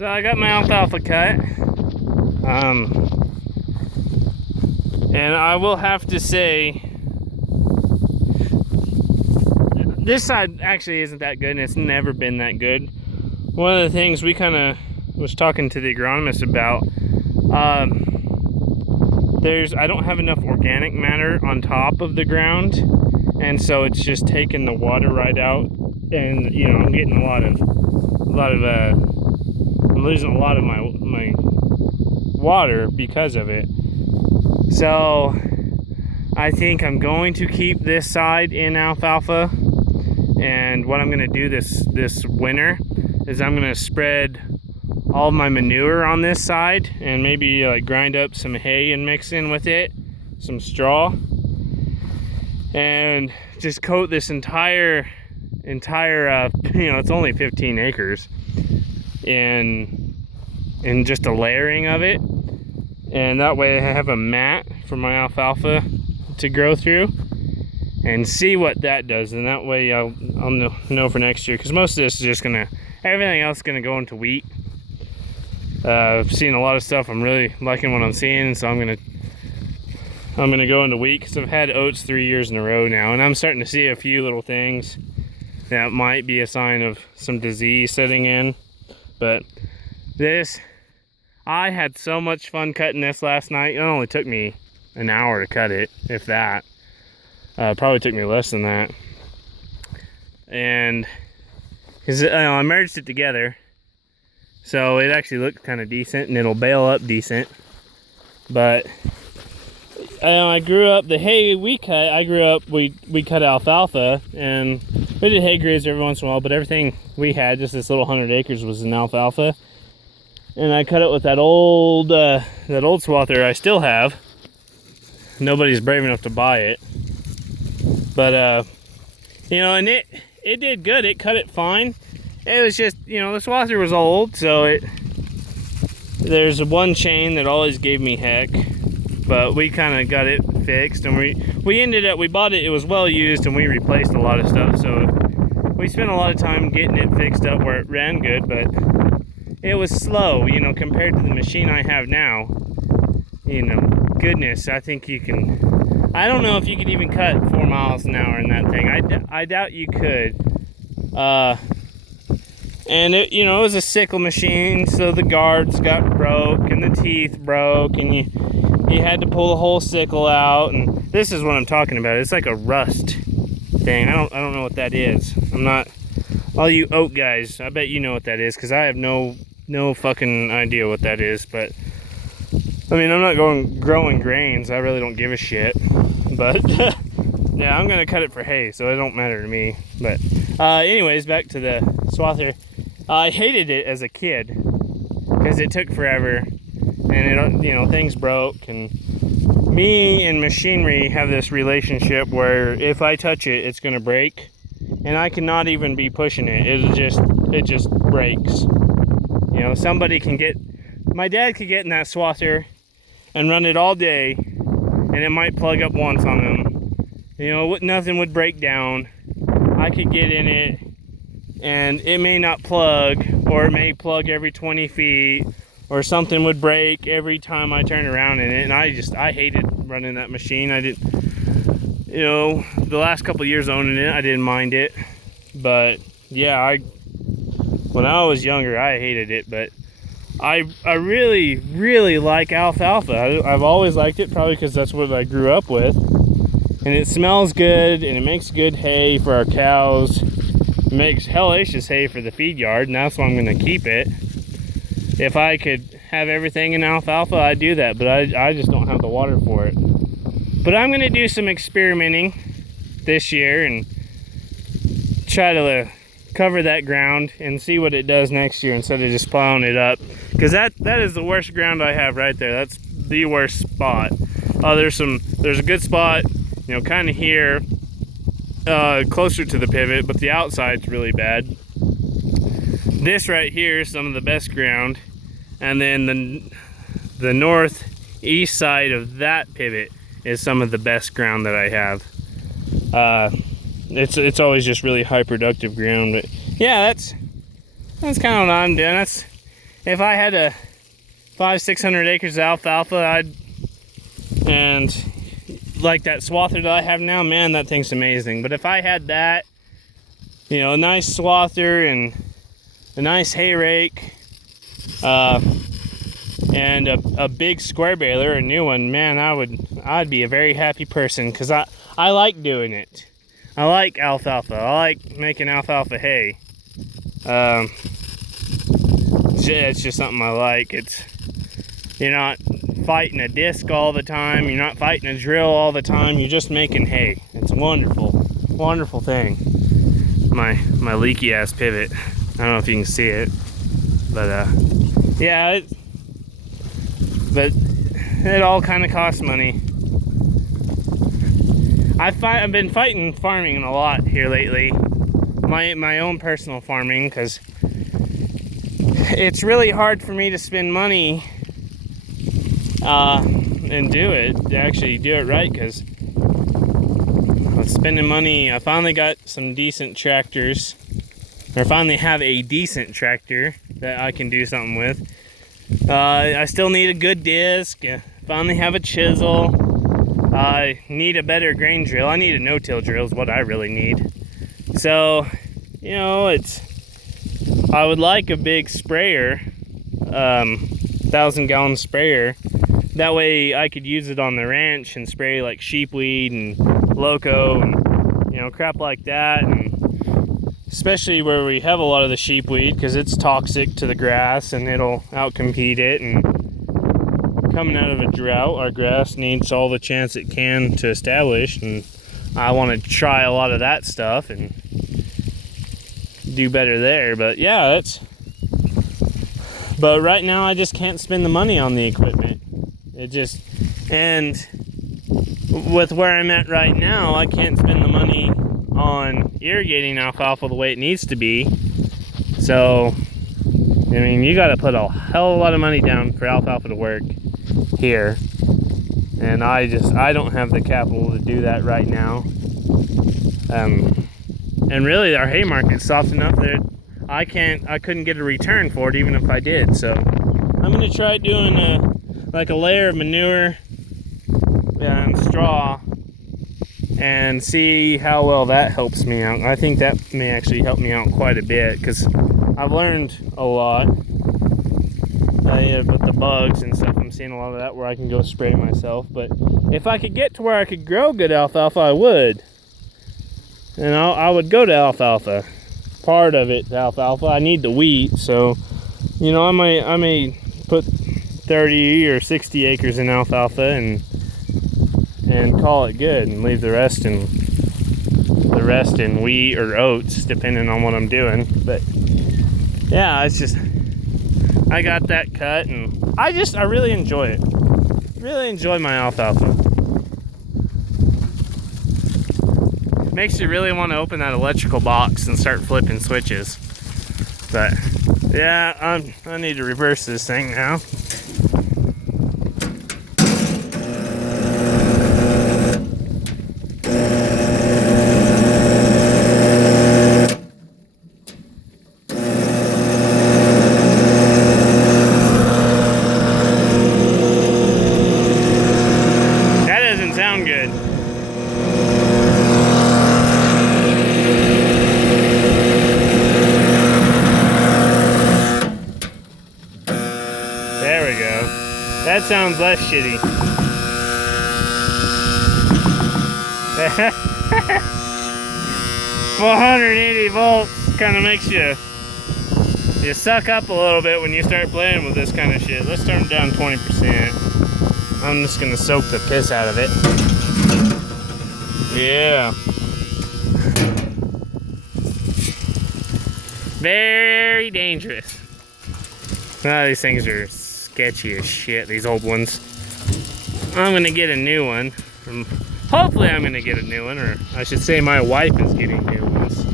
So I got my alfalfa cut. And I will have to say, this side actually isn't that good, and it's never been that good. One of the things we kind of was talking to the agronomist about, I don't have enough organic matter on top of the ground, and so it's just taking the water right out, and you know, I'm getting I'm losing a lot of my water because of it. So I think I'm going to keep this side in alfalfa, and what I'm going to do this winter is I'm going to spread all of my manure on this side, and maybe like grind up some hay and mix in with it, some straw, and just coat this entire you know, it's only 15 acres in just a layering of it, and that way I have a mat for my alfalfa to grow through, and see what that does. And that way I'll know for next year, because most of this is just everything else is gonna go into wheat. I've seen a lot of stuff. I'm really liking what I'm seeing, so I'm gonna go into wheat, because I've had oats 3 years in a row now, and I'm starting to see a few little things that might be a sign of some disease setting in. But this, I had so much fun cutting this last night. It only took me an hour to cut it, if that. Probably took me less than that. And because I merged it together, so it actually looked kind of decent, and it'll bale up decent. But I grew up, the hay we cut, we cut alfalfa, and we did hay graze every once in a while, but everything we had, just this little 100 acres, was in alfalfa. And I cut it with that old swather I still have. Nobody's brave enough to buy it. But, you know, and it did good. It cut it fine. It was just, you know, the swather was old, so there's one chain that always gave me heck. But we kind of got it fixed, and we bought it, it was well used, and we replaced a lot of stuff. So we spent a lot of time getting it fixed up where it ran good, but it was slow, you know, compared to the machine I have now. You know, goodness, I think you can, I don't know if you could even cut 4 miles an hour in that thing. I doubt you could. And it, you know, it was a sickle machine, so the guards got broke, and the teeth broke, and you had to pull the whole sickle out. And this is what I'm talking about. It's like a rust thing. I don't know what that is. I'm not, all you oat guys, I bet you know what that is, because I have no fucking idea what that is. But I mean, I'm not growing grains. I really don't give a shit. But yeah, I'm gonna cut it for hay, so it don't matter to me. But anyways, back to the swather. I hated it as a kid because it took forever, and it, you know, things broke. And me and machinery have this relationship where if I touch it, it's gonna break, and I cannot even be pushing it. It just breaks. You know, my dad could get in that swather and run it all day, and it might plug up once on him. You know, nothing would break down. I could get in it, and it may not plug, or it may plug every 20 feet, or something would break every time I turn around in it. And I hated running that machine. I didn't, you know, the last couple of years owning it, I didn't mind it. But yeah, when I was younger, I hated it. But I really, really like alfalfa. I've always liked it, probably because that's what I grew up with. And it smells good, and it makes good hay for our cows. It makes hellacious hay for the feed yard, and that's why I'm going to keep it. If I could have everything in alfalfa, I'd do that, but I just don't have the water for it. But I'm going to do some experimenting this year and try to cover that ground and see what it does next year instead of just plowing it up. Because that is the worst ground I have right there. That's the worst spot. There's a good spot, you know, kind of here, closer to the pivot, but the outside's really bad. This right here is some of the best ground, and then the northeast side of that pivot is some of the best ground that I have. It's always just really high productive ground. But yeah, that's kind of what I'm doing. if I had a 500-600 acres of alfalfa, and like that swather that I have now, man, that thing's amazing. But if I had that, you know, a nice swather and a nice hay rake, and a big square baler, a new one, man, I'd be a very happy person, because I like doing it. I like alfalfa. I like making alfalfa hay. It's just something I like. You're not fighting a disc all the time. You're not fighting a drill all the time. You're just making hay. It's a wonderful, wonderful thing. My leaky ass pivot. I don't know if you can see it, but yeah. But it all kind of costs money. I've been fighting farming a lot here lately. My own personal farming, because it's really hard for me to spend money and actually do it right, because spending money, I finally got some decent tractors, or finally have a decent tractor that I can do something with. I still need a good disc. Finally have a chisel. I need a better grain drill. I need a no-till drill is what I really need. So, you know, I would like a big sprayer, 1,000-gallon sprayer. That way I could use it on the ranch and spray like sheepweed and loco and, you know, crap like that. And especially where we have a lot of the sheepweed, because it's toxic to the grass and it'll outcompete it. And coming out of a drought, our grass needs all the chance it can to establish, and I want to try a lot of that stuff and do better there. But yeah, but right now I just can't spend the money on the equipment. And with where I'm at right now, I can't spend the money on irrigating alfalfa the way it needs to be. So, I mean, you got to put a hell of a lot of money down for alfalfa to work here. And I don't have the capital to do that right now. And really, our hay market's soft enough that I couldn't get a return for it even if I did. So I'm gonna try doing a layer of manure and straw and see how well that helps me out. I think that may actually help me out quite a bit, because I've learned a lot with the bugs and stuff. I'm seeing a lot of that where I can go spray it myself. But if I could get to where I could grow good alfalfa, I would. And I would go to alfalfa. Part of it, alfalfa. I need the wheat, so you know, I may put 30 or 60 acres in alfalfa and call it good, and leave the rest in wheat or oats, depending on what I'm doing. But yeah, it's just, I got that cut, and I really enjoy it. Really enjoy my alfalfa. Makes you really want to open that electrical box and start flipping switches. But yeah, I need to reverse this thing now. That doesn't sound good. That sounds less shitty. 480 volts kind of makes you suck up a little bit when you start playing with this kind of shit. Let's turn it down 20%. I'm just gonna soak the piss out of it. Yeah. Very dangerous. Oh, these things are sketchy as shit, these old ones. I'm gonna get a new one. Hopefully I'm gonna get a new one, or I should say my wife is getting new ones.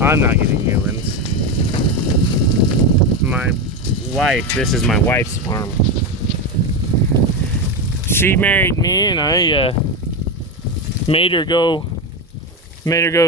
I'm not getting new ones. My wife, this is my wife's farm. She married me, and I made her go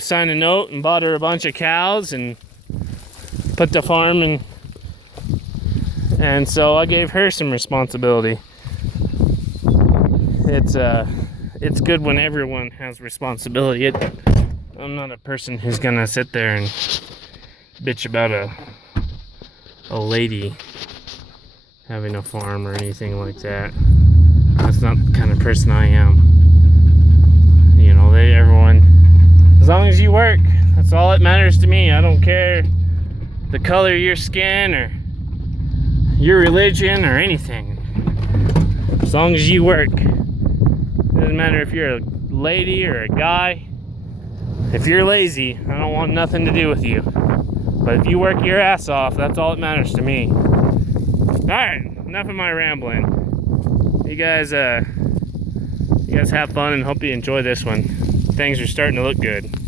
sign a note and bought her a bunch of cows and put the farm And so I gave her some responsibility. It's good when everyone has responsibility. I'm not a person who's gonna sit there and bitch about a lady having a farm or anything like that. That's not the kind of person I am. You know, everyone, as long as you work, that's all that matters to me. I don't care the color of your skin or your religion or anything. As long as you work. Doesn't matter if you're a lady or a guy. If you're lazy, I don't want nothing to do with you. But if you work your ass off, that's all that matters to me. Alright, enough of my rambling. You guys have fun and hope you enjoy this one. Things are starting to look good.